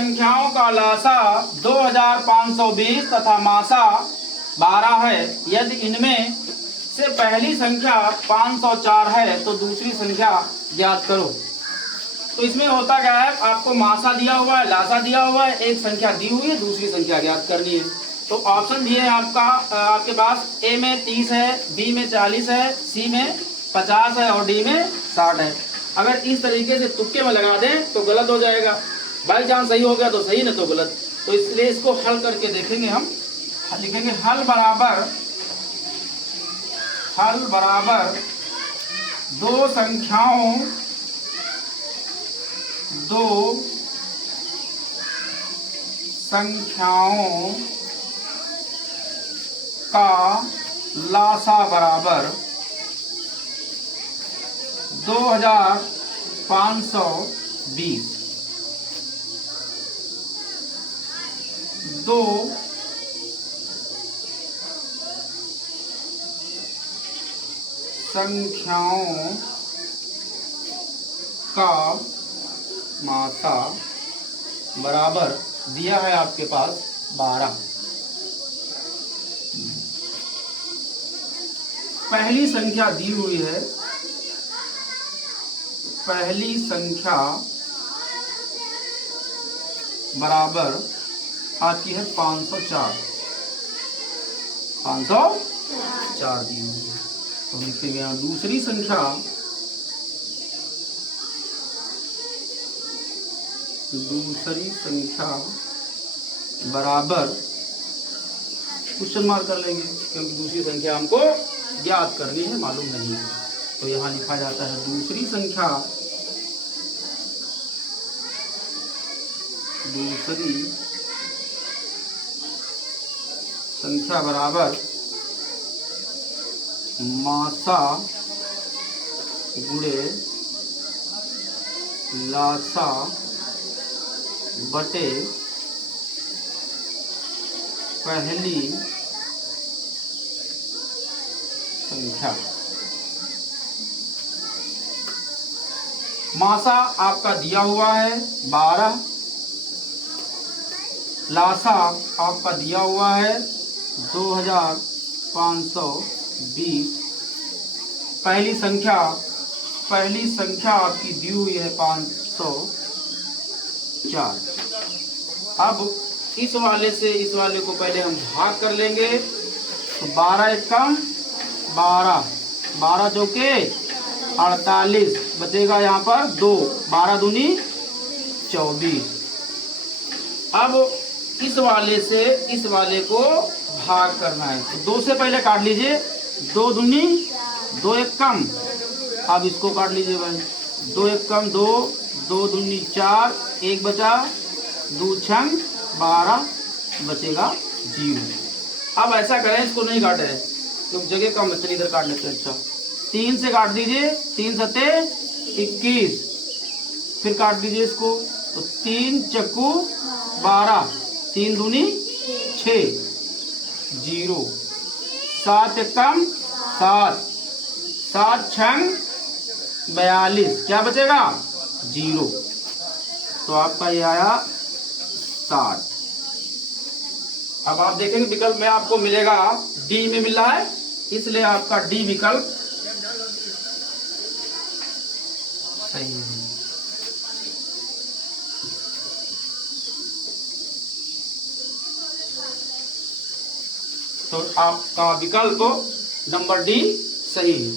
संख्याओं का लासा 2520 तथा मासा 12 है। यदि इनमें से पहली संख्या 504 है तो दूसरी संख्या ज्ञात करो। तो इसमें होता क्या है, आपको मासा दिया हुआ है, लासा दिया हुआ है, एक संख्या दी हुई है, दूसरी संख्या ज्ञात करनी है। तो ऑप्शन दिए हैं आपके पास, ए में 30 है, बी में 40 है, सी में 50 है और डी में 60 है। अगर इस तरीके से तुक्के में लगा दें तो गलत हो जाएगा, बाई चांस सही हो गया तो सही, नहीं तो गलत। तो इसलिए इसको हल करके देखेंगे हम। लिखेंगे हल बराबर दो संख्याओं का लासा बराबर 2520। दो संख्याओं का मासा बराबर दिया है आपके पास 12। पहली संख्या दी हुई है, पहली संख्या बराबर आपकी है 504 दी हुई है। तो लिखेंगे यहाँ दूसरी संख्या बराबर क्वेश्चन मार्क कर लेंगे, क्योंकि दूसरी संख्या हमको ज्ञात करनी है, मालूम नहीं है। तो यहाँ लिखा जाता है दूसरी संख्या बराबर मासा गुणे लासा बटे पहली संख्या। मासा आपका दिया हुआ है 12, लासा आपका दिया हुआ है 2520। पहली संख्या आपकी दी हुई है 504। अब इस वाले से इस वाले को पहले हम भाग कर लेंगे। तो 12 एकम 12, 12 चौके 48, बचेगा यहाँ पर 2, 12 दूनी 24। अब इस वाले से इस वाले को भाग करना है, तो 2 से पहले काट लीजिए, 2 दूनी 2 एकम। अब इसको काट लीजिए भाई, 2 एकम 2, 2 दूनी 4, 1 बचा, 2 छंग 12, बचेगा 0। अब ऐसा करें, इसको नहीं काटे तो जगह कम है, चलिए इधर काट लेते हैं। अच्छा 3 से काट दीजिए, 3 सत्ते 21, फिर काट दीजिए इसको, तो 3 चक्कू 12, 3 दूनी 6, 0, 7 एकम 7, 7 छंग 42, क्या बचेगा 0। तो आपका ये आया 60। अब आप देखेंगे विकल्प में आपको मिलेगा, डी में मिल रहा है, इसलिए आपका डी विकल्प सही है। तो आपका विकल्प नंबर डी सही है।